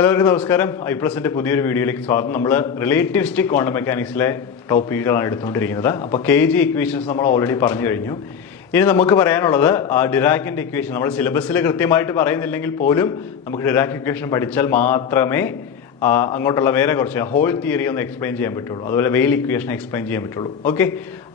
എല്ലാവർക്കും നമസ്കാരം. ഐപ്ലസിന്റെ പുതിയൊരു വീഡിയോയിലേക്ക് സ്വാഗതം. നമ്മൾ റിലേറ്റിവിസ്റ്റിക് ക്വാണ്ടം മെക്കാനിക്സിലെ ടോപ്പിക്കുകളാണ് എടുത്തുകൊണ്ടിരിക്കുന്നത്. അപ്പോൾ KG ഇക്വേഷൻസ് നമ്മൾ ഓൾറെഡി പറഞ്ഞു കഴിഞ്ഞു. ഇനി നമുക്ക് പറയാനുള്ളത് ഡിറാക്കിന്റെ ഇക്വേഷൻ. നമ്മൾ സിലബസിൽ കൃത്യമായിട്ട് പറയുന്നില്ലെങ്കിൽ പോലും നമുക്ക് ഡിറാക്ക് ഇക്വേഷൻ പഠിച്ചാൽ മാത്രമേ അങ്ങോട്ടുള്ള വേറെ കുറച്ച് ഹോൾ തിയറി ഒന്ന് എക്സ്പ്ലെയിൻ ചെയ്യാൻ പറ്റുള്ളൂ, അതുപോലെ വെയിൽ ഇക്വേഷൻ എക്സ്പ്ലെയിൻ ചെയ്യാൻ പറ്റുള്ളൂ. ഓക്കെ,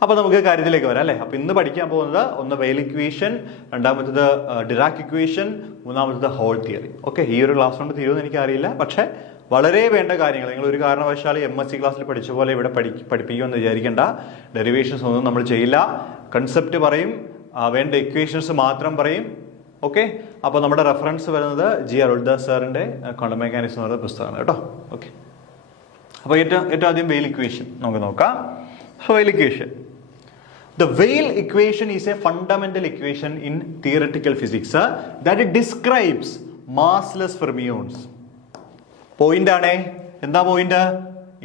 അപ്പോൾ നമുക്ക് കാര്യത്തിലേക്ക് വരാം അല്ലേ. അപ്പോൾ ഇന്ന് പഠിക്കാൻ പോകുന്നത് ഒന്ന് വെയിൽ ഇക്വേഷൻ, രണ്ടാമത്തത് ഡിറാക്ക് ഇക്വേഷൻ, മൂന്നാമത്തത് ഹോൾ തിയറി. ഓക്കെ, ഈ ഒരു ക്ലാസ് കൊണ്ട് തീരുമെന്ന് എനിക്കറിയില്ല, പക്ഷേ വളരെ വേണ്ട കാര്യങ്ങൾ. നിങ്ങൾ ഒരു കാരണവശാലും MSc ക്ലാസ്സിൽ പഠിച്ച പോലെ ഇവിടെ പഠിപ്പിക്കുമെന്ന് വിചാരിക്കേണ്ട. ഡെറിവേഷൻസ് ഒന്നും നമ്മൾ ചെയ്യില്ല. കൺസെപ്റ്റ് പറയും, വേണ്ട ഇക്വേഷൻസ് മാത്രം പറയും. ഓക്കെ, അപ്പോൾ നമ്മുടെ റെഫറൻസ് വരുന്നത് G. അരുൾദാസ് സാറിൻ്റെ ക്വാണ്ടം മെക്കാനിക്സ് എന്ന് പറയുന്ന പുസ്തകമാണ് കേട്ടോ. ഓക്കെ, അപ്പോൾ ഏറ്റവും ആദ്യം വെയിൽ ഇക്വേഷൻ നമുക്ക് നോക്കാം. വെയിൽ equation. The Weyl equation is a fundamental equation in theoretical physics that it describes massless fermions. Point ആണേ, എന്താ point?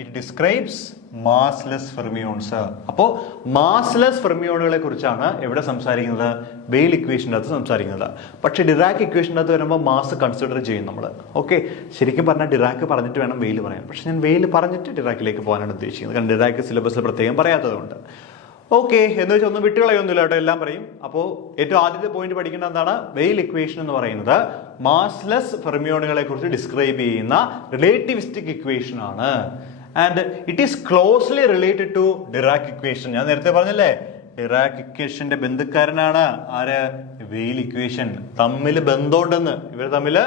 It describes massless fermions. അപ്പോൾ മാസ്ലെസ് ഫെർമിയോണുകളെ കുറിച്ചാണ് എവിടെ സംസാരിക്കുന്നത്? വെയിൽ ഇക്വേഷൻ്റെ അകത്ത് സംസാരിക്കുന്നത്. പക്ഷേ ഡിറാക്ക് ഇക്വേഷൻ്റെ അകത്ത് വരുമ്പോൾ മാസ് കൺസിഡർ ചെയ്യും നമ്മൾ. ഓക്കെ, ശരിക്കും പറഞ്ഞാൽ ഡിറാക്ക് പറഞ്ഞിട്ട് വേണം വെയിൽ പറയാൻ. പക്ഷെ ഞാൻ വെയിൽ പറഞ്ഞിട്ട് ഡിറാക്കിലേക്ക് പോകാനാണ് ഉദ്ദേശിക്കുന്നത്, കാരണം ഡിറാക്ക് സിലബസിൽ പ്രത്യേകം പറയാത്തതുകൊണ്ട്. ഓക്കെ, എന്ന് വെച്ചാൽ ഒന്നും വിട്ടുകളയൊന്നുമില്ല കേട്ടോ, എല്ലാം പറയും. അപ്പോൾ ഏറ്റവും ആദ്യത്തെ പോയിന്റ് പഠിക്കേണ്ട എന്താണ്? വെയിൽ ഇക്വേഷൻ എന്ന് പറയുന്നത് മാസ്ലെസ് ഫെർമിയോണുകളെ കുറിച്ച് ഡിസ്ക്രൈബ് ചെയ്യുന്ന റിലേറ്റിവിസ്റ്റിക് ഇക്വേഷൻ ആണ്. And it is closely related to Dirac equation. ഞാൻ നേരത്തെ പറഞ്ഞല്ലേ, ഡിറാക്ക് ഇക്വേഷന്റെ ബന്ധുക്കാരനാണ് ആര്? വെയിൽ ഇക്വേഷൻ. തമ്മിൽ ബന്ധമുണ്ടെന്ന്, ഇവർ തമ്മിൽ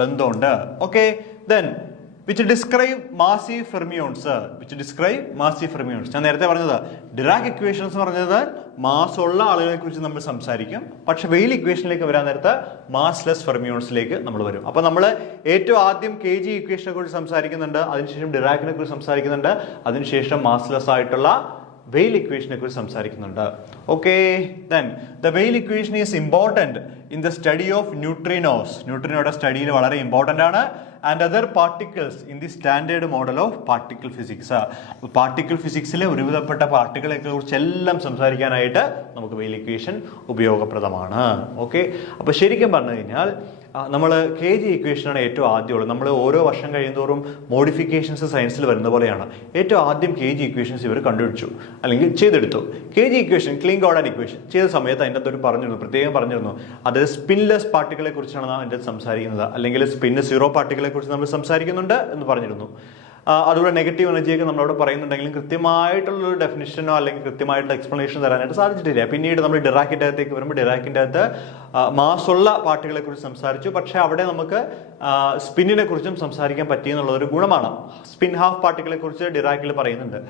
ബന്ധമുണ്ട്. Okay, then which describe massive fermions. ഞാൻ നേരത്തെ പറഞ്ഞത് ഡിറാക്ക് ഇക്വേഷൻസ് പറഞ്ഞത് മാസ് ഉള്ള ആളുകളെ കുറിച്ച് നമ്മൾ സംസാരിക്കും. പക്ഷെ വെയിൽ ഇക്വേഷനിലേക്ക് വരാൻ നേരത്ത് മാസ്ലെസ് ഫെർമിയോൺസിലേക്ക് നമ്മൾ വരും. അപ്പോൾ നമ്മൾ ഏറ്റവും ആദ്യം KG ഇക്വേഷനെ കുറിച്ച് സംസാരിക്കുന്നുണ്ട്, അതിനുശേഷം ഡിറാക്കിനെ കുറിച്ച് സംസാരിക്കുന്നുണ്ട്, അതിനുശേഷം മാസ്ലെസ് ആയിട്ടുള്ള വെയിൽ ഇക്വേഷനെ കുറിച്ച് സംസാരിക്കുന്നുണ്ട്. Okay, then the Weyl equation is important in the study of neutrinos. ന്യൂട്രിനോയുടെ സ്റ്റഡിയിൽ വളരെ ഇമ്പോർട്ടൻ്റ് ആണ്. And other particles in the standard model of particle physics. Particle ഫിസിക്സിലെ ഒരുവിധപ്പെട്ട പാർട്ടിക്കിളെ കുറിച്ച് എല്ലാം സംസാരിക്കാനായിട്ട് നമുക്ക് വെയിൽ ഇക്വേഷൻ ഉപയോഗപ്രദമാണ്. ഓക്കെ, അപ്പോൾ ശരിക്കും പറഞ്ഞു കഴിഞ്ഞാൽ നമ്മൾ KG ഇക്വേഷനാണ് ഏറ്റവും ആദ്യമുള്ളത്. നമ്മൾ ഓരോ വർഷം കഴിയുന്തോറും മോഡിഫിക്കേഷൻസ് സയൻസിൽ വരുന്ന പോലെയാണ്. ഏറ്റവും ആദ്യം KG ഇക്വേഷൻസ് ഇവർ കണ്ടുപിടിച്ചു, അല്ലെങ്കിൽ ചെയ്തെടുത്തു. KG ഇക്വേഷൻ, ക്ലീൻ-ഗോർഡൻ ഇക്വേഷൻ ചെയ്ത സമയത്ത് അതിൻ്റെ അകത്ത് പ്രത്യേകം പറഞ്ഞിരുന്നു, അതായത് സ്പിൻലെസ് പാർട്ടിക്കിളെ കുറിച്ചാണ് അതിൻ്റെ സംസാരിക്കുന്നത്, അല്ലെങ്കിൽ സ്പിൻ സീറോ പാർട്ടിക്കിളെ കുറിച്ച് നമ്മൾ സംസാരിക്കുന്നുണ്ട് എന്ന് പറഞ്ഞിരുന്നു. അതുപോലെ നെഗറ്റീവ് എനർജിയൊക്കെ നമ്മളോട് പറയുന്നുണ്ടെങ്കിലും കൃത്യമായിട്ടുള്ളൊരു ഡെഫിനിഷനോ അല്ലെങ്കിൽ കൃത്യമായിട്ടുള്ള എക്സ്പ്ലനേഷൻ തരാനായിട്ട് സാധിച്ചിട്ടില്ല. പിന്നീട് നമ്മൾ ഡിറാക്കിൻ്റെ അകത്തേക്ക് വരുമ്പോൾ ഡിറാക്കിൻ്റെ അകത്ത് മാസുള്ള പാർട്ടികളെ കുറിച്ച് സംസാരിച്ചു. പക്ഷേ അവിടെ നമുക്ക് സ്പിന്നിനെ കുറിച്ചും സംസാരിക്കാൻ പറ്റിയെന്നുള്ളതൊരു ഗുണമാണ്. സ്പിൻ ഹാഫ് പാർട്ടികളെ കുറിച്ച് ഡിറാക്കിൽ പറയുന്നുണ്ട്.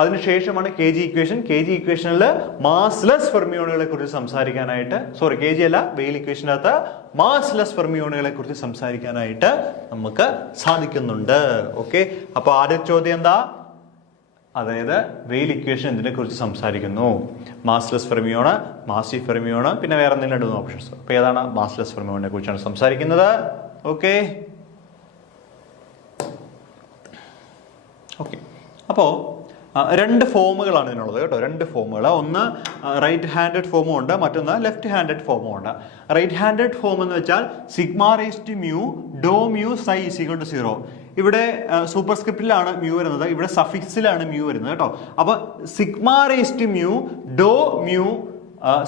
അതിനുശേഷമാണ് KG ഇക്വേഷൻ. KG ഇക്വേഷനിൽ മാസ്ലെസ് ഫെർമിയോണുകളെ കുറിച്ച് സംസാരിക്കാനായിട്ട്, KG അല്ല, വെയിൽ ഇക്വേഷൻ്റെ അകത്ത് മാസ്ലെസ് ഫെർമിയോണുകളെ കുറിച്ച് സംസാരിക്കാനായിട്ട് നമുക്ക് സാധിക്കുന്നുണ്ട്. ഓക്കെ, അപ്പോൾ ആദ്യ ചോദ്യം എന്താ? അതായത് വെയിൽ ഇക്വേഷൻ എന്തിനെ കുറിച്ച് സംസാരിക്കുന്നു? മാസ്ലെസ് ഫെർമിയോണ്, മാസീവ് ഫെർമിയോണ്, പിന്നെ വേറെ എന്തെങ്കിലും 2 ഓപ്ഷൻസ്. അപ്പോൾ ഏതാണ്? മാസ്ലെസ് ഫെർമിയോണിനെ കുറിച്ചാണ് സംസാരിക്കുന്നത്. ഓക്കെ, അപ്പോൾ 2 ഫോമുകളാണ് ഇതിനുള്ളത് കേട്ടോ. 2 ഫോമുകൾ. ഒന്ന് റൈറ്റ് ഹാൻഡഡ് ഫോമും ഉണ്ട്, മറ്റൊന്ന് ലെഫ്റ്റ് ഹാൻഡഡ് ഫോമും ഉണ്ട്. റൈറ്റ് ഹാൻഡഡ് ഫോം എന്ന് വെച്ചാൽ sigma raise to mu Dr mu psi is equal to 0. ഇവിടെ സൂപ്പർ സ്ക്രിപ്റ്റിലാണ് മ്യൂ വരുന്നത്, ഇവിടെ സഫിക്സിലാണ് മ്യൂ വരുന്നത് കേട്ടോ. അപ്പോൾ sigma raise to mu Dr mu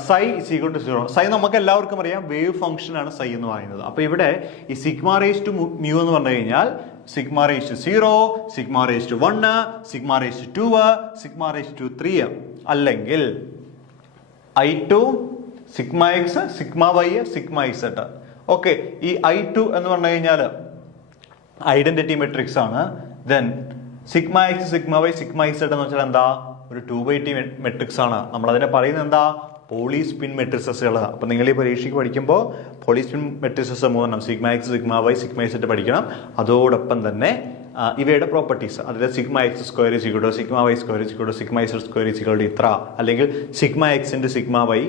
psi is equal to 0. Psi നമുക്ക് എല്ലാവർക്കും അറിയാം, വേവ് ഫംഗ്ഷൻ ആണ് സൈ എന്ന് പറയുന്നത്. അപ്പോൾ ഇവിടെ ഈ സിഗ്മ റേസ് ടു മ്യൂ എന്ന് പറഞ്ഞു കഴിഞ്ഞാൽ sigma raise to 0, sigma raise to 1, sigma raise to 2, sigma raise to 3, അല്ലെങ്കിൽ I2, sigma X, sigma Y, sigma z. Okay, ഈ I2 എന്ന് പറഞ്ഞു കഴിഞ്ഞാൽ ഐഡന്റിറ്റി മെട്രിക്സ് ആണ്. Then sigma X, sigma Y, sigma Z എന്ന് വെച്ചാൽ എന്താ? ഒരു 2/T മെട്രിക്സ് ആണ്. നമ്മളതിനെ പറയുന്നത് എന്താ? പോളിസ്പിൻ മെട്രിസസുകൾ. അപ്പോൾ നിങ്ങൾ ഈ പരീക്ഷയ്ക്ക് പഠിക്കുമ്പോൾ Pauli spin matrices 3 sigma X, sigma Y, sigma Z പഠിക്കണം. അതോടൊപ്പം തന്നെ ഇവയുടെ പ്രോപ്പർട്ടീസ്, അതായത് sigma X square is equal to sigma Y square is equal to sigma Z square is equal to ഇത്ര, അല്ലെങ്കിൽ sigma X into sigma Y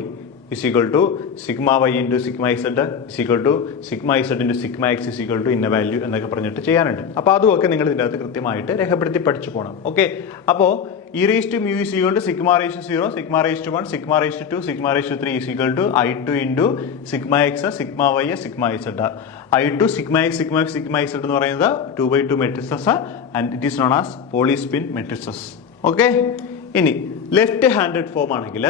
is equal to sigma y into sigma z is equal to sigma z into sigma x is equal to inner value എന്നൊക്കെ പറഞ്ഞിട്ട് ചെയ്യാനുണ്ട്. അപ്പോൾ അതുമൊക്കെ നിങ്ങൾ ഇതിൻ്റെ അകത്ത് കൃത്യമായിട്ട് രേഖപ്പെടുത്തി പഠിച്ചു പോകണം. ഓക്കെ, അപ്പോൾ e raised to mu is equal to sigma raised to 0, sigma raised to 1, sigma raised to 2, sigma raised to 3 is equal to I2 into sigma x, sigma y, sigma z. I2 sigma x, sigma f, sigma z എന്ന് പറയുന്നത് 2/2 matrices and it is known as polyspin matrices. Okay, ഇനി left handed form ആണെങ്കിൽ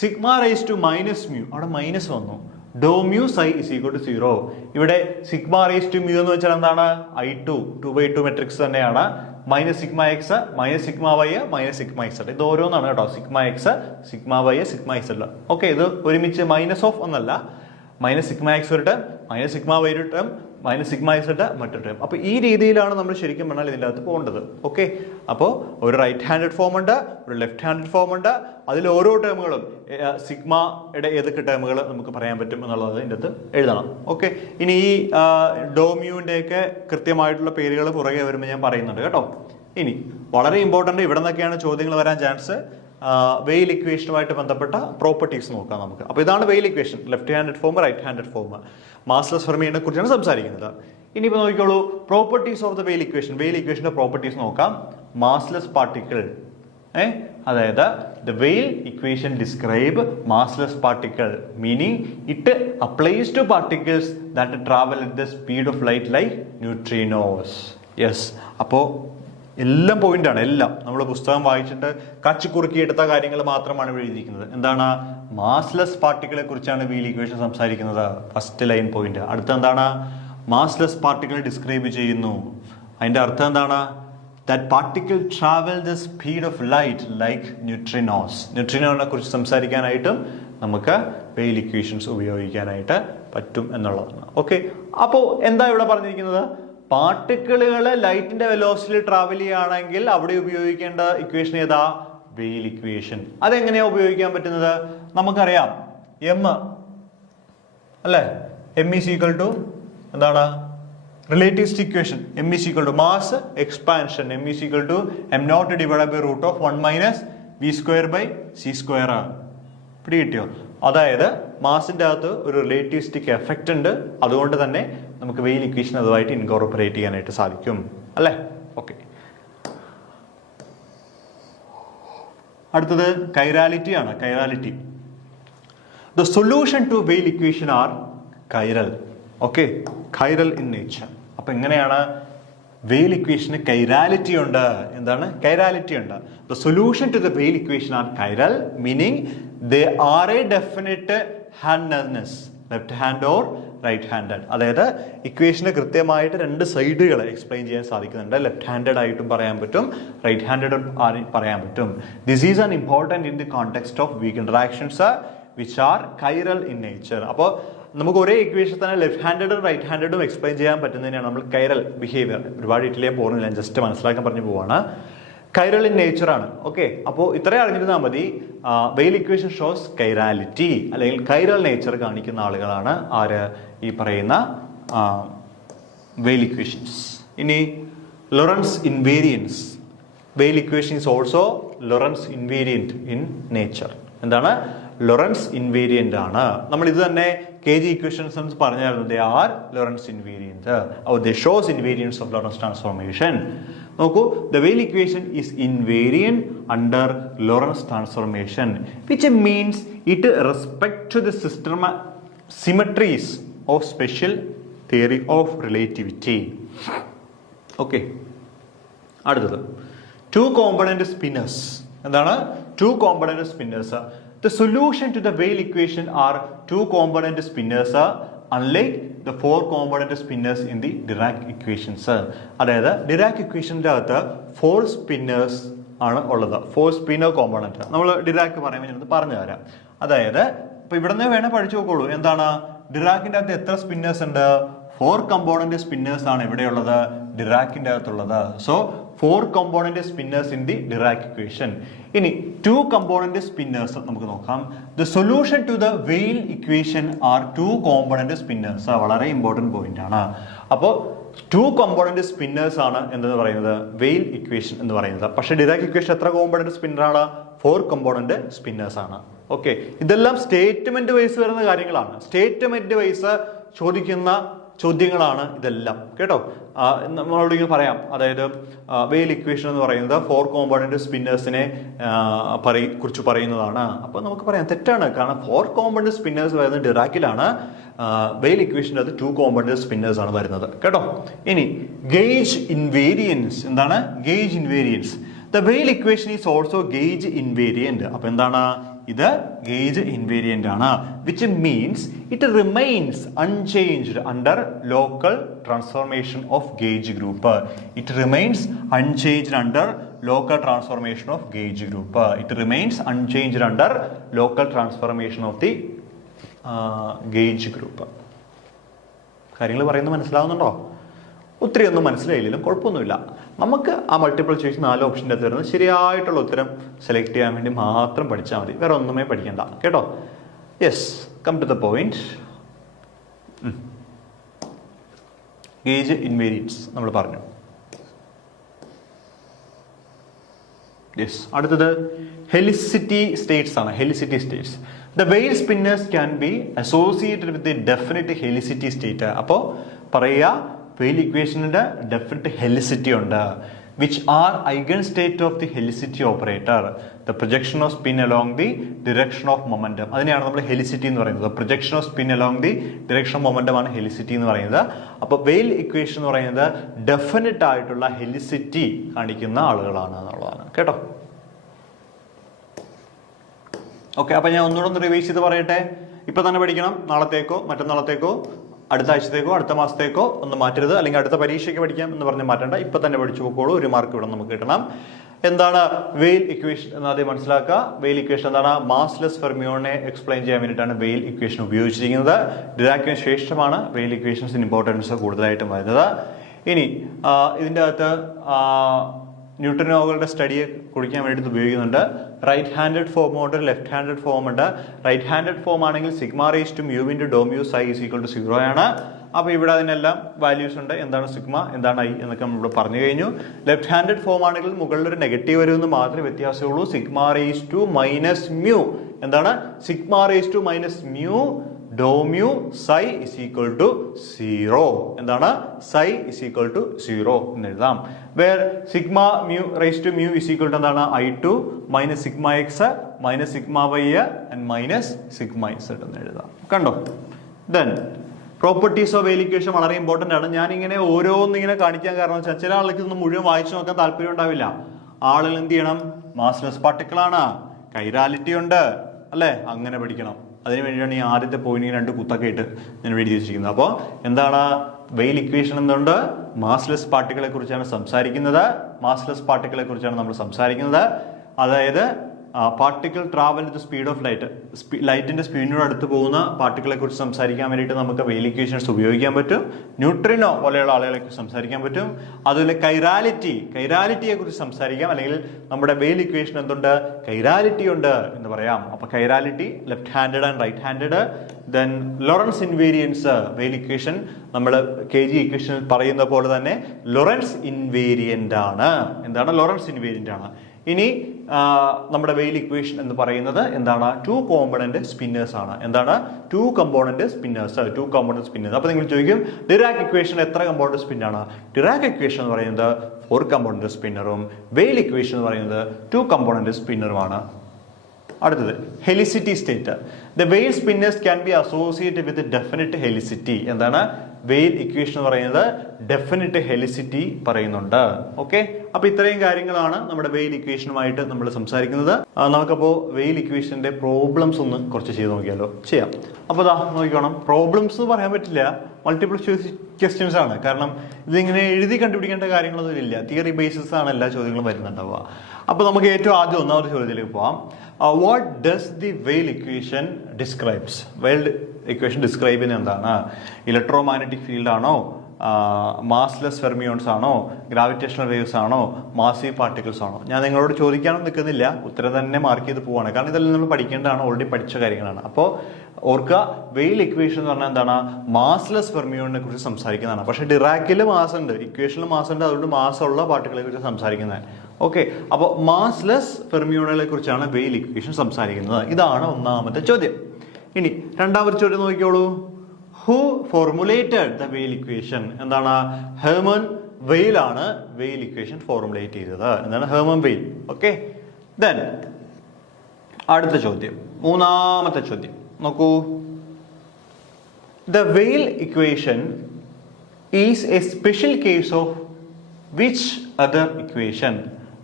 sigma raise to minus mu, അവിടെ minus വന്നു, ഡോ mu psi is equal to 0. ഇവിടെ sigma raise to mu എന്ന് വെച്ചാൽ എന്താണ്? I2 2/2 മെട്രിക്സ് തന്നെയാണ്. Minus sigma X, minus sigma y, minus sigma z, ഇത് ഓരോന്നാണ് കേട്ടോ. Sigma X, sigma Y, sigma z. Okay, ഇത് ഒരുമിച്ച് മൈനസ് ഓഫ് ഒന്നല്ല, മൈനസ് സിഗ്മ എക്സ് ഒരു ടേം, മൈനസ് സിഗ്മ വൈ ഒരു ടേം, മൈനസ് സിഗ്മ ഇസഡ് മറ്റൊരു ടേം. അപ്പോൾ ഈ രീതിയിലാണ് നമ്മൾ ശരിക്കും പറഞ്ഞാൽ ഇതിൻ്റെ അകത്ത് പോകേണ്ടത്. ഓക്കെ, അപ്പോൾ ഒരു റൈറ്റ് ഹാൻഡഡ് ഫോം ഉണ്ട്, ഒരു ലെഫ്റ്റ് ഹാൻഡഡ് ഫോം ഉണ്ട്. അതിൽ ഓരോ ടേമുകളും സിഗ്മയുടെ ഏതൊക്കെ ടേമുകൾ നമുക്ക് പറയാൻ പറ്റും എന്നുള്ളത് ഇതിൻ്റെ അകത്ത് എഴുതണം. ഓക്കെ, ഇനി ഈ ഡോമ്യൂവിൻ്റെയൊക്കെ കൃത്യമായിട്ടുള്ള പേരുകൾ പുറകെ വരുമ്പോൾ ഞാൻ പറയുന്നുണ്ട് കേട്ടോ. ഇനി വളരെ ഇമ്പോർട്ടൻ്റ്, ഇവിടെ നിന്നൊക്കെയാണ് ചോദ്യങ്ങൾ വരാൻ ചാൻസ്. വെയിൽ ഇക്വേഷനുമായിട്ട് ബന്ധപ്പെട്ട പ്രോപ്പർട്ടീസ് നോക്കാം നമുക്ക്. അപ്പോൾ ഇതാണ് Weyl equation, left handed form, right handed form. Massless ഫെർമിയെ കുറിച്ചാണ് സംസാരിക്കുന്നത്. ഇനിയിപ്പോൾ നോക്കിക്കോളൂ, properties of the Weyl equation. Weyl ഇക്വേഷൻ്റെ പ്രോപ്പർട്ടീസ് നോക്കാം. മാസ്ലെസ് പാർട്ടിക്കിൾ, അതായത് the Weyl equation describe massless particle, meaning it applies to particles that travel at the speed of light like neutrinos. Yes, അപ്പോൾ എല്ലാം പോയിന്റാണ്, എല്ലാം നമ്മൾ പുസ്തകം വായിച്ചിട്ട് കച്ചിക്കുറുക്കി എടുത്ത കാര്യങ്ങൾ മാത്രമാണ് ഇവിടെ എഴുതിയിരിക്കുന്നത്. എന്താണ്? മാസ്ലെസ് പാർട്ടിക്കിളെ കുറിച്ചാണ് വെയിൽ ഇക്വേഷൻ സംസാരിക്കുന്നത്. First line point. അടുത്ത എന്താണ്? മാസ്ലെസ് പാർട്ടിക്കിൾ ഡിസ്ക്രൈബ് ചെയ്യുന്നു. അതിന്റെ അർത്ഥം എന്താണ്? That particle travel the speed of light like neutrinos. ന്യൂട്രിനോനെ കുറിച്ച് സംസാരിക്കാനായിട്ടും നമുക്ക് വെയിൽ ഇക്വേഷൻസ് ഉപയോഗിക്കാനായിട്ട് പറ്റും എന്നുള്ളതാണ്. ഓക്കെ, അപ്പോൾ എന്താ ഇവിടെ പറഞ്ഞിരിക്കുന്നത്? പാർട്ടിക്കിളുകൾ ലൈറ്റിന്റെ വെലോസിറ്റിയിൽ ട്രാവൽ ചെയ്യുകയാണെങ്കിൽ അവിടെ ഉപയോഗിക്കേണ്ട ഇക്വേഷൻ ഏതാ? വെയിൽ ഇക്വേഷൻ. അതെങ്ങനെയാ ഉപയോഗിക്കാൻ പറ്റുന്നത്? നമുക്കറിയാം, എം അല്ലേ, എം ഈസ് ഈക്വൽ ടു എന്താണ്? Relativistic equation. M is equal to mass expansion, m is equal to m not divide by root of 1 minus v square by c square. പിടി കിട്ടിയോ? അതായത് മാസിന്റെ അകത്ത് ഒരു റിലേറ്റിവിസ്റ്റിക് എഫക്റ്റ് ഉണ്ട്, അതുകൊണ്ട് തന്നെ നമുക്ക് വെയിൽ ഇക്വേഷൻ അതുമായിട്ട് ഇൻകോർപ്പറേറ്റ് ചെയ്യാനായിട്ട് സാധിക്കും അല്ലേ? ഓക്കെ, അടുത്തത് കൈറാലിറ്റി ആണ്. Chirality, the solution to Weyl equation are chiral. Okay, chiral in nature. അപ്പൊ എങ്ങനെയാണ്? വെയിൽ ഇക്വേഷന് കൈറാലിറ്റി ഉണ്ട്. എന്താണ്? കൈറാലിറ്റി ഉണ്ട്. The solution to the Weyl equation are chiral, meaning they are a definite handedness, left hand or right handed. അതായത് ഇക്വേഷന് കൃത്യമായിട്ട് രണ്ട് സൈഡുകൾ എക്സ്പ്ലെയിൻ ചെയ്യാൻ സാധിക്കുന്നുണ്ട്. ലെഫ്റ്റ് ഹാൻഡഡ് ആയിട്ടും പറയാൻ പറ്റും, റൈറ്റ് ഹാൻഡഡ് പറയാൻ പറ്റും. This is an important in the context of weak interactions which are chiral in nature. അപ്പോൾ നമുക്ക് ഒരേ ഇക്വേഷൻ തന്നെ ലെഫ്റ്റ് ഹാൻഡഡും റൈറ്റ് ഹാൻഡഡും എക്സ്പ്ലെയിൻ ചെയ്യാൻ പറ്റുന്നതിനാണ് നമ്മൾ കൈറൽ ബിഹേവിയർ. ഒരുപാട് ഡീറ്റെയിൽ പോകുന്നില്ല, ജസ്റ്റ് മനസ്സിലാക്കാൻ പറഞ്ഞു പോവാണ്. കൈറൽ ഇൻ നേച്ചർ ആണ്. ഓക്കെ, അപ്പോൾ ഇത്രയും അറിഞ്ഞിരുന്നാൽ മതി. വെയിൽ ഇക്വേഷൻ ഷോസ് കൈറാലിറ്റി അല്ലെങ്കിൽ കൈറൽ നേച്ചർ കാണിക്കുന്ന ആളുകളാണ് ആര്? ഈ പറയുന്ന വെയിൽ ഇക്വേഷൻസ്. ഇനി Lorentz invariance. Weyl equation is also Lorentz invariant in nature. എന്താണ്? ലോറൻസ് ഇൻവേരിയന്റ് ആണ്. നമ്മൾ ഇത് തന്നെ KG ഇക്വേഷൻസ് പറഞ്ഞായിരുന്നു. They are Lorentz invariant, they shows invariance of Lorentz transformation. നോക്കൂ, the Weyl equation is invariant under Lorentz transformation, which means it respect to the symmetries of special theory of relativity. Okay, അടുത്തത് two component spinors. എന്താണ്? Two component spinors. The solution to the Weyl equation are two component spinners, unlike the four component spinners in the Dirac equations. അതായത് Dirac ഇക്വേഷൻ്റെ അകത്ത് 4 spinners ആണ് ഉള്ളത്. 4 spinner component. നമ്മൾ Dirac പറയുമ്പോൾ പറഞ്ഞു തരാം. അതായത് ഇപ്പൊ ഇവിടെ നിന്ന് വേണേൽ പഠിച്ചു നോക്കോളൂ. എന്താണ്? ഡിറാക്കിന്റെ അകത്ത് എത്ര സ്പിന്നേഴ്സ് ഉണ്ട്? 4 component spinners ആണ് ഇവിടെയുള്ളത്, ഡിറാക്കിന്റെ അകത്തുള്ളത്. So 4 component spinners in the Dirac equation. ഇനി 2 component spinners നമുക്ക് നോക്കാം. The solution to the Weyl equation are 2 component spinners. വളരെ ഇമ്പോർട്ടന്റ് പോയിന്റ് ആണ്. അപ്പോൾ 2 component spinners ആണ് എന്തെന്ന് പറയുന്നത് Weyl equation എന്ന് പറയുന്നത്. പക്ഷേ Dirac equation എത്ര component spinner ആണ്? 4 component spinners ആണ്. ഓക്കെ, ഇതെല്ലാം സ്റ്റേറ്റ്മെന്റ് വൈസ് വരുന്ന കാര്യങ്ങളാണ്. സ്റ്റേറ്റ്മെന്റ് വൈസ് ചോദിക്കുന്ന ചോദ്യങ്ങളാണ് ഇതെല്ലാം കേട്ടോ. നമ്മളോട് ഇങ്ങനെ പറയാം, അതായത് വെയിൽ ഇക്വേഷൻ എന്ന് പറയുന്നത് 4 കോമ്പണന്റ് സ്പിന്നേഴ്സിനെ കുറിച്ച് പറയുന്നതാണ്. അപ്പോൾ നമുക്ക് പറയാം തെറ്റാണ്, കാരണം 4 കോമ്പണന്റ് സ്പിന്നേഴ്സ് വരുന്നത് ഡിറാക്കിലാണ്. വെയിൽ ഇക്വേഷൻ്റെ അത് 2 കോമ്പണന്റ് സ്പിന്നേഴ്സ് ആണ് വരുന്നത് കേട്ടോ. ഇനി ഗേജ് ഇൻവേരിയൻസ് എന്താണ്? Gauge invariance. The Weyl equation is also gauge invariant. അപ്പൊ എന്താണ് ഇത്? ഗേജ് ഇൻവേരിയന്റ് ആണ്. Which means it remains unchanged under local transformation of gauge group. It remains unchanged under local transformation of gauge group. It remains unchanged under local transformation of the gauge group. കാര്യങ്ങൾ പറയുന്നത് മനസ്സിലാവുന്നുണ്ടോ? ഒത്തിരി ഒന്നും മനസ്സിലായില്ലെങ്കിലും കുഴപ്പമൊന്നുമില്ല. നമുക്ക് ആ multiple choice 4 ഓപ്ഷൻ്റെ അകത്ത് വരുന്നത് ശരിയായിട്ടുള്ള ഉത്തരം സെലക്ട് ചെയ്യാൻ വേണ്ടി മാത്രം പഠിച്ചാൽ മതി, വേറെ ഒന്നുമേ പഠിക്കണ്ട കേട്ടോ. Yes, come to the point. Gauge invariance നമ്മൾ പറഞ്ഞു. യെസ്, അടുത്തത് ഹെലിസിറ്റി സ്റ്റേറ്റ്സ് ആണ്. Helicity states. The Weyl spinors can be associated with the definite helicity state. അപ്പോൾ പറയുക, വെയിൽ ഇക്വേഷനിന്റെ ഡെഫിനിറ്റ് ഹെലിസിറ്റി ഉണ്ട്. Which are eigen state of the helicity operator, the projection of spin along the direction of momentum. അതിനെയാണ് നമ്മൾ helicity എന്ന് പറയുന്നത്. Projection of spin along the direction of momentum ആണ് ഹെലിസിറ്റി എന്ന് പറയുന്നത്. അപ്പോൾ വെയിൽ ഇക്വേഷൻ എന്ന് പറയുന്നത് ഡെഫിനിറ്റ് ആയിട്ടുള്ള ഹെലിസിറ്റി കാണിക്കുന്ന ആളുകളാണ് എന്നുള്ളതാണ് കേട്ടോ. ഓക്കെ, അപ്പൊ ഞാൻ ഒന്നുകൂടെ ഒന്ന് റിവൈസ് ചെയ്ത് പറയട്ടെ. ഇപ്പൊ തന്നെ പഠിക്കണം. നാളത്തേക്കോ മറ്റന്നാളത്തേക്കോ അടുത്ത ആഴ്ചത്തേക്കോ അടുത്ത മാസത്തേക്കോ ഒന്നും മാറ്റരുത്, അല്ലെങ്കിൽ അടുത്ത പരീക്ഷയ്ക്ക് പഠിക്കാം എന്ന് പറഞ്ഞ് മാറ്റണ്ട. ഇപ്പൊ തന്നെ പഠിച്ചു പോക്കോളൂ, 1 മാർക്ക് ഇവിടെ നമുക്ക് കിട്ടണം. എന്താണ് വെയിൽ ഇക്വേഷൻ എന്ന് ആദ്യം മനസ്സിലാക്കുക. വെയിൽ ഇക്വേഷൻ എന്താണ്? മാസ്ലെസ് ഫെർമിയോണിനെ എക്സ്പ്ലെയിൻ ചെയ്യാൻ വേണ്ടിയിട്ടാണ് വെയിൽ ഇക്വേഷൻ ഉപയോഗിച്ചിരിക്കുന്നത്. ഡിറാക്കിന് ശേഷമാണ് വെയിൽ ഇക്വേഷൻസിന് ഇമ്പോർട്ടൻസ് കൂടുതലായിട്ടും വരുന്നത്. ഇനി ഇതിൻ്റെ അകത്ത് ന്യൂട്രിനോകളുടെ സ്റ്റഡിയെ കുറിക്കാൻ വേണ്ടിയിട്ട് ഉപയോഗിക്കുന്നുണ്ട്. റൈറ്റ് ഹാൻഡഡ് ഫോം ഉണ്ട്, ലെഫ്റ്റ് ഹാൻഡഡ് ഫോം ഉണ്ട്. റൈറ്റ് ഹാൻഡഡ് ഫോം ആണെങ്കിൽ sigma raise to mu into dow mu psi is equal to 0 ആണ്. അപ്പോൾ ഇവിടെ അതിനെല്ലാം വാല്യൂസ് ഉണ്ട്. എന്താണ് സിഗ്മ, എന്താണ് ഐ എന്നൊക്കെ നമ്മൾ പറഞ്ഞു കഴിഞ്ഞു. ലെഫ്റ്റ് ഹാൻഡഡ് ഫോം ആണെങ്കിൽ മുകളിൽ ഒരു നെഗറ്റീവ് വരുമെന്ന് മാത്രമേ വ്യത്യാസമുള്ളൂ. Sigma raise to minus mu. എന്താണ്? Sigma raise to minus mu Dr mu psi is equal to 0. എന്താണ്? സൈ ഇസ് ഈക്വൽ ടു 0 എന്ന് എഴുതാം. Where sigma mu raise to mu is equal to എന്താണ്? I2 minus sigma X minus sigma Y and minus sigma Z എന്ന് എഴുതാം. കണ്ടോ? Then properties of Weyl equation വളരെ important ആണ്. ഞാനിങ്ങനെ ഓരോന്നിങ്ങനെ കാണിക്കാൻ കാരണം വെച്ചാൽ ചില ആൾക്ക് ഇതൊന്നും മുഴുവൻ വായിച്ചു നോക്കാൻ താല്പര്യം ഉണ്ടാവില്ല. ആളുകൾ എന്ത് ചെയ്യണം? മാസ്ലെസ് പാർട്ടിക്കിൾ ആണ്, കൈറാലിറ്റി ഉണ്ട് അല്ലേ, അങ്ങനെ പഠിക്കണം. അതിന് വേണ്ടിയാണ് ഈ ആദ്യത്തെ പോയിന്റിന് 2 കുത്തൊക്കെ ഇട്ട് ഞാൻ എഴുതി വെച്ചിരിക്കുന്നത്. അപ്പോൾ എന്താണ് വെയിൽ ഇക്വേഷൻ? എന്തുണ്ട്? മാസ്ലെസ് പാർട്ടിക്കിളെ കുറിച്ചാണ് സംസാരിക്കുന്നത്. മാസ്ലെസ് പാർട്ടിക്കിളെ കുറിച്ചാണ് നമ്മൾ സംസാരിക്കുന്നത്. അതായത് particle travel with speed of light, ലൈറ്റിന്റെ സ്പീഡിനോട് അടുത്ത് പോകുന്ന പാർട്ടിക്കിളെ കുറിച്ച് സംസാരിക്കാൻ വേണ്ടിയിട്ട് നമുക്ക് വെയിൽ ഇക്വേഷൻസ് ഉപയോഗിക്കാൻ പറ്റും. ന്യൂട്രിനോ പോലെയുള്ള ആളുകളെ കുറിച്ച് സംസാരിക്കാൻ പറ്റും. അതുപോലെ കൈറാലിറ്റിയെ കുറിച്ച് സംസാരിക്കാം. അല്ലെങ്കിൽ നമ്മുടെ വെയിൽ ഇക്വേഷൻ എന്തുണ്ട്? കൈറാലിറ്റി ഉണ്ട് എന്ന് പറയാം. അപ്പൊ chirality left handed and right handed. Then Lorentz invariance Weyl equation നമ്മൾ KG ഇക്വേഷനിൽ പറയുന്ന പോലെ തന്നെ ലോറൻസ് ഇൻവേരിയന്റ് ആണ്. എന്താണ്? ലോറൻസ് ഇൻവേരിയന്റ് ആണ്. ഇനി നമ്മുടെ വെയിൽ ഇക്വേഷൻ എന്ന് പറയുന്നത് എന്താണ്? 2 കോമ്പണന്റ് സ്പിന്നേഴ്സ് ആണ്. എന്താണ്? 2 കോമ്പണന്റ് സ്പിന്നേഴ്സ്. അപ്പൊ നിങ്ങൾ ചോദിക്കും, ഡിറാക് ഇക്വേഷൻ എത്ര കോമ്പണന്റ് സ്പിന്നാണ്? ഡിറാക് ഇക്വേഷൻ എന്ന് പറയുന്നത് 4 കോമ്പണന്റ് സ്പിന്നറും വെയിൽ ഇക്വേഷൻ എന്ന് പറയുന്നത് 2 കോമ്പണന്റ് സ്പിന്നറുമാണ്. അടുത്തത് helicity state. The Weyl spinors can be associated with definite helicity. എന്താണ്? വെയിൽ ഇക്വേഷൻ എന്ന് പറയുന്നത് ഡെഫിനിറ്റ് ഹെലിസിറ്റി പറയുന്നുണ്ട്. ഓക്കെ, അപ്പൊ ഇത്രയും കാര്യങ്ങളാണ് നമ്മുടെ വെയിൽ ഇക്വേഷനുമായിട്ട് നമ്മൾ സംസാരിക്കുന്നത്. നമുക്കപ്പോൾ വെയിൽ ഇക്വേഷന്റെ പ്രോബ്ലംസ് ഒന്ന് കുറച്ച് ചെയ്ത് നോക്കിയാലോ? ചെയ്യാം. അപ്പോൾ ഇതാ നോക്കിക്കോണം. പ്രോബ്ലംസ് എന്ന് പറയാൻ പറ്റില്ല, മൾട്ടിപ്പിൾ ചോയ്സ് ക്വസ്റ്റ്യൻസ് ആണ്. കാരണം ഇതിങ്ങനെ എഴുതി കണ്ടുപിടിക്കേണ്ട കാര്യങ്ങളൊന്നും ഇല്ല. തിയറി ബേസിസ് ആണ് എല്ലാ ചോദ്യങ്ങളും വരുന്നുണ്ടാവുക. അപ്പോൾ നമുക്ക് ഏറ്റവും ആദ്യം ഒന്നാമത്തെ ചോദ്യത്തിലേക്ക് പോവാം. What does the Weyl equation describes? വെയിൽ ഇക്വേഷൻ ഡിസ്ക്രൈബ് ചെയ്യുന്നത് എന്താണ്? ഇലക്ട്രോ മാഗ്നറ്റിക് ഫീൽഡ് ആണോ? മാസ്ലെസ് ഫെർമിയോൺസ് ആണോ? ഗ്രാവിറ്റേഷണൽ വേവ്സ് ആണോ? മാസീവ് പാർട്ടിക്കിൾസ് ആണോ? ഞാൻ നിങ്ങളോട് ചോദിക്കാനൊന്നും നിൽക്കുന്നില്ല, ഉത്തരം തന്നെ മാർക്ക് ചെയ്ത് പോവാണ്. കാരണം ഇതെല്ലാം നമ്മൾ പഠിക്കേണ്ടതാണ്, ഓൾറെഡി പഠിച്ച കാര്യങ്ങളാണ്. അപ്പോൾ ഓർക്കുക, വെയിൽ ഇക്വേഷൻ എന്ന് പറഞ്ഞാൽ എന്താണ്? മാസ്ലെസ് ഫെർമിയോണിനെ കുറിച്ച് സംസാരിക്കുന്നതാണ്. പക്ഷേ ഡിറാക്കിൽ മാസ് ഉണ്ട്, ഇക്വേഷനിൽ മാസ് ഉണ്ട്, അതുകൊണ്ട് മാസമുള്ള പാർട്ടിക്കിളെ കുറിച്ച് സംസാരിക്കുന്നത്. ഓക്കെ, അപ്പോൾ മാസ്ലെസ് ഫെർമിയോണുകളെ കുറിച്ചാണ് വെയിൽ ഇക്വേഷൻ സംസാരിക്കുന്നത്. ഇതാണ് ഒന്നാമത്തെ ചോദ്യം. ഇനി രണ്ടാമത്തെ ചോദ്യം നോക്കിക്കോളൂ. Who formulated the Weyl equation? എന്താണ്? ഹെർമൻ വെയിൽ ആണ് വെയിൽ ഇക്വേഷൻ ഫോർമുലേറ്റ് ചെയ്തത്. എന്താണ്? ഹെർമൻ വെയിൽ. ഓക്കെ. ദെൻ അടുത്ത ചോദ്യം, മൂന്നാമത്തെ ചോദ്യം നോക്കൂ. The Weyl equation is a special case of which other equation?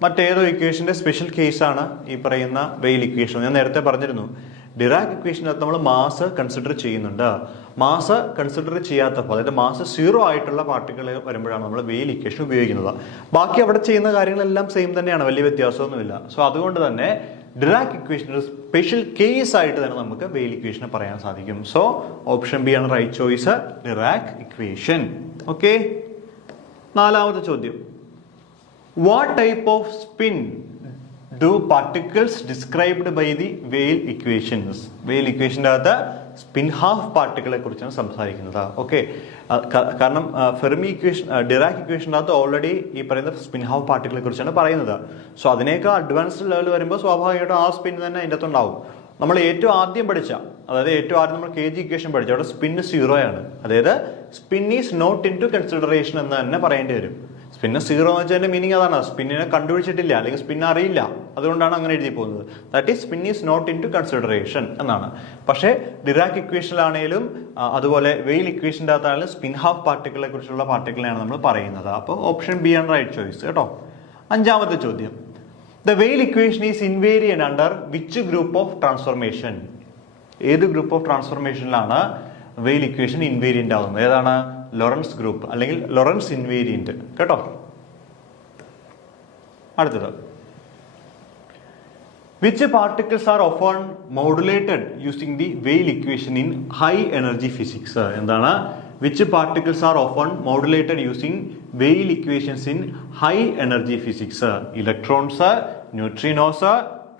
മറ്റേതോ ഇക്വേഷന്റെ സ്പെഷ്യൽ കേസാണ് ഈ പറയുന്ന വെയിൽ ഇക്വേഷൻ. ഞാൻ നേരത്തെ പറഞ്ഞിരുന്നു, ഡിറാക് ഇക്വേഷനകത്ത് നമ്മൾ മാസ് കൺസിഡർ ചെയ്യുന്നുണ്ട്. മാസ് കൺസിഡർ ചെയ്യാത്തപ്പോൾ, അതായത് മാസ് 0 ആയിട്ടുള്ള പാർട്ടിക്കിൾ വരുമ്പോഴാണ് നമ്മൾ വെയിൽ ഇക്വേഷൻ ഉപയോഗിക്കുന്നത്. ബാക്കി അവിടെ ചെയ്യുന്ന കാര്യങ്ങളെല്ലാം സെയിം തന്നെയാണ്, വലിയ വ്യത്യാസമൊന്നുമില്ല. സോ അതുകൊണ്ട് തന്നെ ഡിറാക് ഇക്വേഷൻ ഒരു സ്പെഷ്യൽ കേസ് ആയിട്ട് തന്നെ നമുക്ക് വെയിൽ ഇക്വേഷനെ പറയാൻ സാധിക്കും. സോ ഓപ്ഷൻ ബി ആണ് right choice, Dirac equation. Okay. നാലാമത്തെ ചോദ്യം, what type of spin do particles described by the Weyl equations? Weyl ഇക്വേഷൻ്റെ അകത്ത് സ്പിൻ ഹാഫ് പാർട്ടിക്കിളെ കുറിച്ചാണ് സംസാരിക്കുന്നത്. ഓക്കെ. കാരണം ഫെർമി ഇക്വേഷൻ, ഡിറാക് ഇക്വേഷൻ്റെ അകത്ത് ഓൾറെഡി ഈ പറയുന്ന സ്പിൻ ഹാഫ് പാർട്ടിക്കിളെ കുറിച്ചാണ് പറയുന്നത്. സോ അതിനേക്കാൾ അഡ്വാൻസ്ഡ് ലെവൽ വരുമ്പോൾ സ്വാഭാവികമായിട്ടും ആ സ്പിൻ തന്നെ അതിൻ്റെ അകത്തുണ്ടാവും. നമ്മൾ ഏറ്റവും ആദ്യം പഠിച്ച, അതായത് ഏറ്റവും ആദ്യം നമ്മൾ KG ഇക്വേഷൻ പഠിച്ച, അവിടെ സ്പിന്ന് 0 ആണ്. അതായത് spin is not into consideration എന്ന് തന്നെ പറയേണ്ടി വരും. സ്പിന്ന് 0 എന്ന് വെച്ചാൽ മീനിങ് അതാണ്, സ്പിന്നിനെ കണ്ടുപിടിച്ചിട്ടില്ല, അല്ലെങ്കിൽ സ്പിൻ അറിയില്ല, അതുകൊണ്ടാണ് അങ്ങനെ എഴുതി പോകുന്നത്. That is spin is not into consideration എന്നാണ്. പക്ഷേ ഡിറാക് ഇക്വേഷനിലാണെങ്കിലും അതുപോലെ വെയിൽ ഇക്വേഷൻ്റെ അകത്താണെങ്കിലും സ്പിൻ ഹാഫ് പാർട്ടിക്കിളെ കുറിച്ചുള്ള പാർട്ടിക്കിളാണ് നമ്മൾ പറയുന്നത്. അപ്പോൾ ഓപ്ഷൻ ബി ആണ് റൈറ്റ് ചോയ്സ് കേട്ടോ. അഞ്ചാമത്തെ ചോദ്യം, the Weyl equation is invariant under which group of transformation? ഏത് ഗ്രൂപ്പ് ഓഫ് ട്രാൻസ്ഫോർമേഷനിലാണ് വെയിൽ ഇക്വേഷൻ ഇൻവേരിയന്റ് ആവുന്നത്? ഏതാണ്? ലോറൻസ് ഗ്രൂപ്പ് അല്ലെങ്കിൽ ലോറൻസ് ഇൻവേരിയന്റ് കേട്ടോ. അടുത്തത്, which particles are often modulated using the Weyl equation in high energy physics? എന്താണ്? Which particles are often modulated using Weyl equations in high energy physics? Electrons, neutrinos,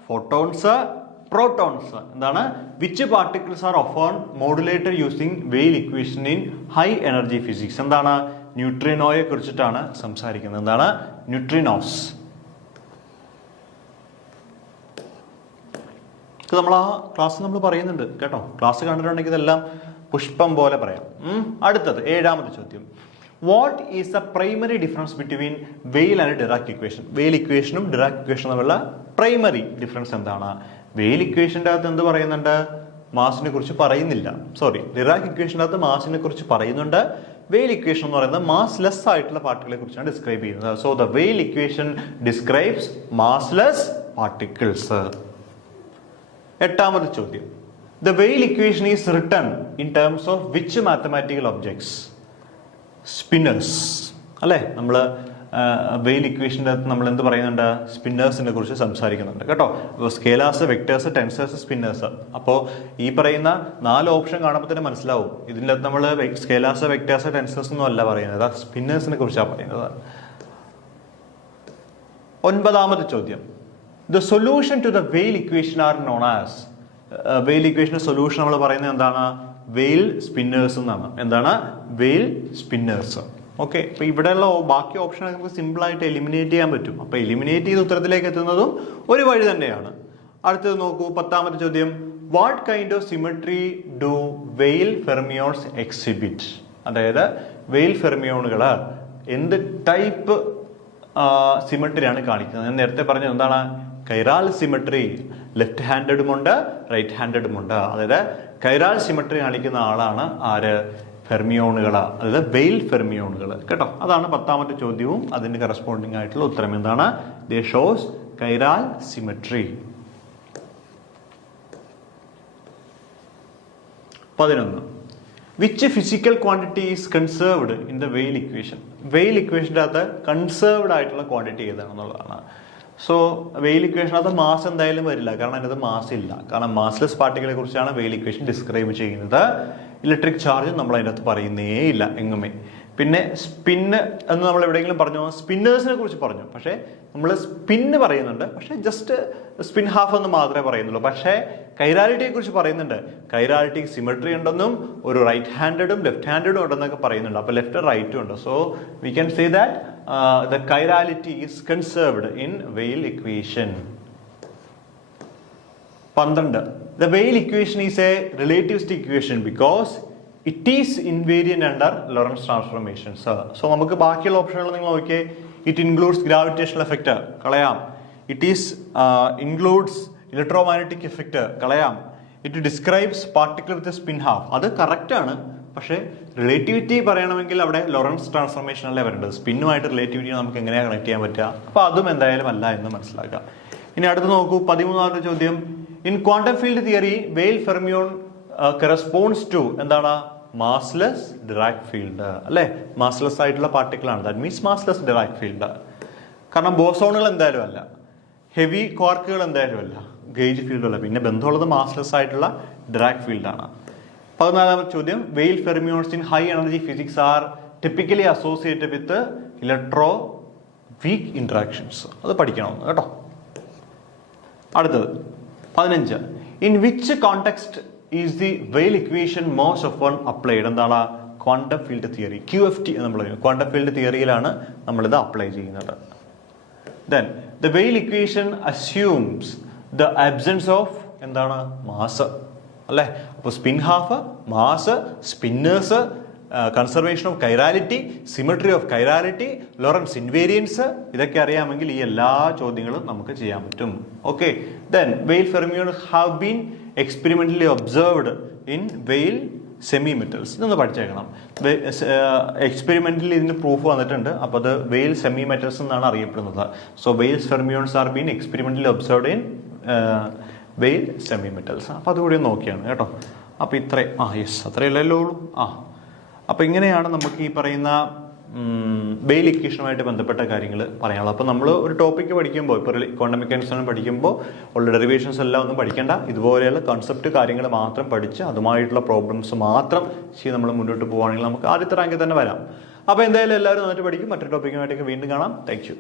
photons, protons. എന്താണ്? Which particles are often modulated using Weyl equation in high energy physics? എന്താണ്? ന്യൂട്രിനോയെ കുറിച്ചിട്ടാണ് സംസാരിക്കുന്നത്. എന്താണ്? Neutrinos. ഇത് നമ്മൾ ആ ക്ലാസ് നമ്മൾ പറയുന്നുണ്ട് കേട്ടോ. ക്ലാസ് കണ്ടിട്ടുണ്ടെങ്കിൽ ഇതെല്ലാം പുഷ്പം പോലെ പറയാം. അടുത്തത്, ഏഴാമത്തെ ചോദ്യം, what is the primary difference between വെയിൽ ആൻഡ് ഡിറാക് ഇക്വേഷൻ? വെയിൽ ഇക്വേഷനും ഡിറാക് ഇക്വേഷനും തമ്മിലുള്ള പ്രൈമറി ഡിഫറൻസ് എന്താണ്? വെയിൽ ഇക്വേഷൻ്റെ അകത്ത് എന്ത് പറയുന്നുണ്ട്? മാസിനെ കുറിച്ച് പറയുന്നില്ല. സോറി, ഡിറാക് ഇക്വേഷൻ്റെ അകത്ത് മാസിനെ കുറിച്ച് പറയുന്നുണ്ട്. വെയിൽ ഇക്വേഷൻ എന്ന് പറയുന്നത് മാസ്ലെസ് ആയിട്ടുള്ള പാർട്ടിക്കിളെ കുറിച്ചാണ് ഡിസ്ക്രൈബ് ചെയ്യുന്നത്. So the Weyl equation describes massless particles. എട്ടാമത്തെ ചോദ്യം, the Weyl equation is written in terms of which mathematical objects? Spinners അല്ലേ? നമ്മൾ വെയിൽ ഇക്വേഷൻ്റെ അകത്ത് നമ്മൾ എന്ത് പറയുന്നുണ്ട്? സ്പിന്നേഴ്സിനെ കുറിച്ച് സംസാരിക്കുന്നുണ്ട് കേട്ടോ. അപ്പോൾ സ്കേലാസ്, വെക്ടേഴ്സ്, ടെൻസേഴ്സ്, സ്പിന്നേഴ്സ്. അപ്പോൾ ഈ പറയുന്ന 4 ഓപ്ഷൻ കാണുമ്പോൾ തന്നെ മനസ്സിലാവും, ഇതിൻ്റെ അകത്ത് നമ്മൾ സ്കേലാസ്, വെക്ടേഴ്സ്, ടെൻസേഴ്സ് ഒന്നും അല്ല പറയുന്നത്, സ്പിന്നേഴ്സിനെ കുറിച്ചാണ് പറയുന്നത്. ഒൻപതാമത്തെ ചോദ്യം, the solution to the Weyl equation R known as? വെയിൽ ഇക്വേഷൻ്റെ സൊല്യൂഷൻ നമ്മൾ പറയുന്നത് എന്താണ്? വെയിൽ സ്പിന്നേഴ്സ് എന്നാണ്. എന്താണ്? വെയിൽ സ്പിന്നേഴ്സ്. ഓക്കെ. അപ്പൊ ഇവിടെയുള്ള ബാക്കി ഓപ്ഷൻ നമുക്ക് സിമ്പിൾ ആയിട്ട് എലിമിനേറ്റ് ചെയ്യാൻ പറ്റും. അപ്പൊ എലിമിനേറ്റ് ചെയ്ത് ഉത്തരത്തിലേക്ക് എത്തുന്നതും ഒരു വഴി തന്നെയാണ്. അടുത്തത് നോക്കൂ, 10ാമത്തെ ചോദ്യം, what kind of symmetry do വെയിൽ ഫെർമിയോൺസ് എക്സിബിറ്റ്? അതായത് വെയിൽ ഫെർമിയോണുകൾ എന്ത് ടൈപ്പ് സിമെട്രിയാണ് കാണിക്കുന്നത്? ഞാൻ നേരത്തെ പറഞ്ഞത് എന്താണ്? Chiral symmetry. ലെഫ്റ്റ് ഹാൻഡഡുമുണ്ട്, റൈറ്റ് ഹാൻഡഡുമുണ്ട്. അതായത് കൈറാൽ സിമെട്രി കാണിക്കുന്ന ആളാണ് ആര്? ഫെർമിയോണുകൾ, അതായത് വെയിൽ ഫെർമിയോണുകൾ കേട്ടോ. അതാണ് 10ാമത്തെ ചോദ്യവും അതിന്റെ കറസ്പോണ്ടിങ് ആയിട്ടുള്ള ഉത്തരം എന്താണ്? They shows chiral symmetry. 11, which physical quantity is conserved in the Weyl equation? Weyl ഇക്വേഷൻ്റെ അകത്ത് കൺസേർവ്ഡ് ആയിട്ടുള്ള ക്വാണ്ടിറ്റി ഏതാണെന്നുള്ളതാണ്. സോ വെയിൽ ഇക്വേഷനകത്ത് മാസ് എന്തായാലും വരില്ല, കാരണം അതിനകത്ത് മാസ് ഇല്ല. കാരണം മാസ്ലെസ് പാർട്ടിക്കിളെ കുറിച്ചാണ് വെയിൽ ഇക്വേഷൻ ഡിസ്ക്രൈബ് ചെയ്യുന്നത്. ഇലക്ട്രിക് ചാർജ് നമ്മൾ അതിനകത്ത് പറയുന്നേ ഇല്ല എങ്ങുമേ. പിന്നെ സ്പിന്ന് എന്ന് നമ്മൾ എവിടെയെങ്കിലും പറഞ്ഞു, സ്പിന്നേഴ്സിനെ കുറിച്ച് പറഞ്ഞു, പക്ഷേ നമ്മൾ സ്പിന്ന് പറയുന്നുണ്ട്, പക്ഷേ ജസ്റ്റ് സ്പിൻ ഹാഫ് എന്ന് മാത്രമേ പറയുന്നുള്ളൂ. പക്ഷേ കൈറാലിറ്റിയെ കുറിച്ച് പറയുന്നുണ്ട്. കൈറാലിറ്റി സിമെട്രി ഉണ്ടെന്നും ഒരു റൈറ്റ് ഹാൻഡഡും ലെഫ്റ്റ് ഹാൻഡഡും ഉണ്ടെന്നൊക്കെ പറയുന്നുണ്ട്. അപ്പോൾ ലെഫ്റ്റ് റൈറ്റും ഉണ്ട്. So we can say that the chirality is conserved in Weyl equation. 12, the Weyl equation is a relativistic equation because it is invariant under Lorentz transformations. So നമുക്ക് ബാക്കിയുള്ള ഓപ്ഷനുകൾ നിങ്ങൾ നോക്കിയേ. ഇറ്റ് ഇൻക്ലൂഡ്സ് ഗ്രാവിറ്റേഷണൽ എഫക്റ്റ്, കളയാം. It is includes electromagnetic effect, കളയാം. It describes particle with spin half, അത് correct ആണ്. പക്ഷേ റിലേറ്റിവിറ്റി പറയണമെങ്കിൽ അവിടെ ലോറൻസ് ട്രാൻസ്ഫോർമേഷൻ അല്ലേ വരേണ്ടത്. സ്പിന്നുമായിട്ട് റിലേറ്റിവിറ്റി നമുക്ക് എങ്ങനെയാണ് കണക്ട് ചെയ്യാൻ പറ്റുക? അപ്പോൾ അതും എന്തായാലും അല്ല എന്ന് മനസ്സിലാക്കുക. ഇനി അടുത്ത് നോക്കൂ, 13ാമത്തെ ചോദ്യം. ഇൻ ക്വാണ്ടം ഫീൽഡ് തിയറി വെയിൽ ഫെർമിയോൺ കറസ്പോണ്ട്സ് ടു എന്താണ്? മാസ്ലെസ് ഡിറാക് ഫീൽഡ് അല്ലേ? മാസ്ലെസ് ആയിട്ടുള്ള പാർട്ടിക്കിൾ ആണ്. That means massless Dirac field. കാരണം ബോസോണുകൾ എന്തായാലും അല്ല, ഹെവി ക്വാർക്കുകൾ എന്തായാലും അല്ല, ഗേജ് ഫീൽഡ് അല്ല. പിന്നെ ബന്ധമുള്ളത് മാസ്ലെസ് ആയിട്ടുള്ള ഡിറാക് ഫീൽഡാണ്. 14ാമത്തെ ചോദ്യം. Weyl fermions in high energy physics are typically associated with electroweak interactions. അത് പഠിക്കണം കേട്ടോ. അടുത്തത് 15. In which context is the Weyl equation most often applied? എന്താണ്? ക്വാണ്ടം ഫീൽഡ് തിയറി, QFT എന്ന് നമ്മൾ പറയുന്നത്. ക്വാണ്ടം ഫീൽഡ് തിയറിയിലാണ് നമ്മളിത് അപ്ലൈ ചെയ്യുന്നത്. Then the Weyl equation assumes the absence of എന്താണ്? മാസ് അല്ലേ? അപ്പോൾ spin half, mass, spinners, conservation of chirality, symmetry of chirality, Lawrence invariance, ഇതൊക്കെ അറിയാമെങ്കിൽ ഈ എല്ലാ ചോദ്യങ്ങളും നമുക്ക് ചെയ്യാൻ പറ്റും. ഓക്കെ. ദെൻ വെയിൽ fermions have been experimentally observed in വെയിൽ സെമി മെറ്റൽസ്. ഇതൊന്ന് പഠിച്ചേക്കണം. എക്സ്പെരിമെന്റലി ഇതിന് പ്രൂഫ് വന്നിട്ടുണ്ട്. അപ്പോൾ അത് വെയിൽ സെമി മെറ്റൽസ് എന്നാണ് അറിയപ്പെടുന്നത്. So Wales fermions R been experimentally observed in വെയിൽ സെമി മെറ്റൽസ്. അപ്പോൾ അതുകൂടി നോക്കിയാണ് കേട്ടോ. അപ്പോൾ ഇത്രയും യെസ് അത്രയല്ലല്ലോ ഉള്ളൂ. അപ്പോൾ ഇങ്ങനെയാണ് നമുക്ക് ഈ പറയുന്ന വെയിൽ ഇക്വേഷനുമായിട്ട് ബന്ധപ്പെട്ട കാര്യങ്ങൾ പറയാനുള്ളത്. അപ്പോൾ നമ്മൾ ഒരു ടോപ്പിക്ക് പഠിക്കുമ്പോൾ, ഇപ്പോൾ ക്വാണ്ടം മെക്കാനിക്സ് പഠിക്കുമ്പോൾ ഉള്ള ഡെറിവേഷൻസ് എല്ലാം ഒന്നും പഠിക്കേണ്ട. ഇതുപോലെയുള്ള കൺസെപ്റ്റ് കാര്യങ്ങൾ മാത്രം പഠിച്ച് അതുമായിട്ടുള്ള പ്രോബ്ലംസ് മാത്രം ചെയ്ത് നമ്മൾ മുന്നോട്ട് പോവുകയാണെങ്കിൽ നമുക്ക് ആദ്യത്തെ റാങ്കിൽ തന്നെ വരാം. അപ്പോൾ എന്തായാലും എല്ലാവരും നന്നായിട്ട് പഠിക്കും. മറ്റൊരു ടോപ്പിക്കുമായിട്ടൊക്കെ വീണ്ടും കാണാം. Thank you.